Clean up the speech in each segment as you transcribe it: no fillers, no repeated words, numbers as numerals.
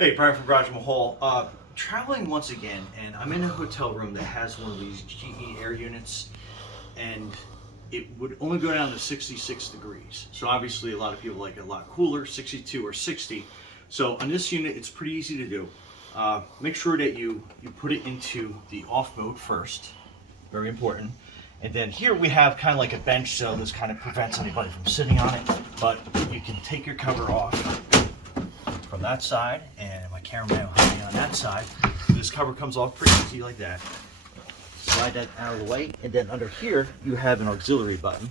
Hey, Brian from Garage Mahal. Traveling once again, and I'm in a hotel room that has one of these GE air units, and it would only go down to 66 degrees. So obviously a lot of people like it a lot cooler, 62 or 60. So on this unit, it's pretty easy to do. Make sure that you put it into the off mode first, very important. And then here we have kind of like a bench, so this kind of prevents anybody from sitting on it, but you can take your cover off from that side, and my cameraman will have me on that side. This cover comes off pretty easy like that. Slide that out of the way, and then under here you have an auxiliary button.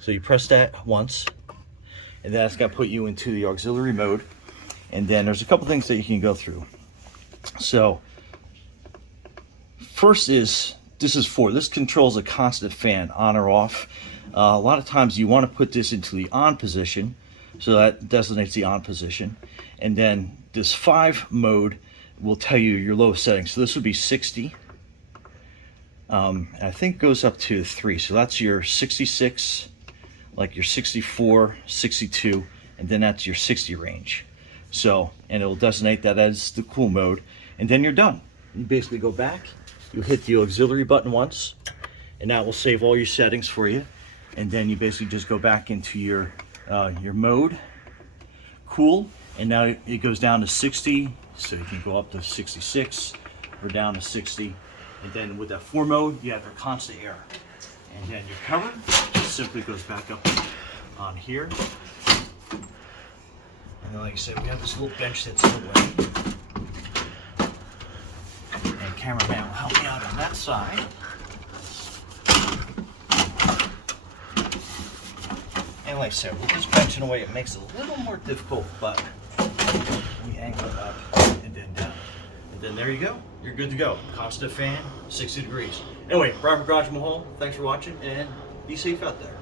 So you press that once, and that's going to put you into the auxiliary mode. And then there's a couple things that you can go through. So first is, this controls a constant fan, on or off. A lot of times you want to put this into the on position, so that designates the on position. And then this 5 mode will tell you your lowest setting. So this would be 60. I think goes up to 3. So that's your 66, like your 64, 62, and then that's your 60 range. So, and it will designate that as the cool mode, and then you're done. You basically go back, you hit the auxiliary button once, and that will save all your settings for you. And then you basically just go back into your mode, cool, and now it goes down to 60, so you can go up to 66 or down to 60. And then with that 4 mode, you have your constant air. And then your cover just simply goes back up on here. And then, like I said, we have this little bench that's in the way. And cameraman will help me out on that side. And like I said, with this bench in a way, it makes it a little more difficult, but we angle it up and then down. And then there you go. You're good to go. Constant fan, 60 degrees. Anyway, Brian from Garage Mahal, thanks for watching, and be safe out there.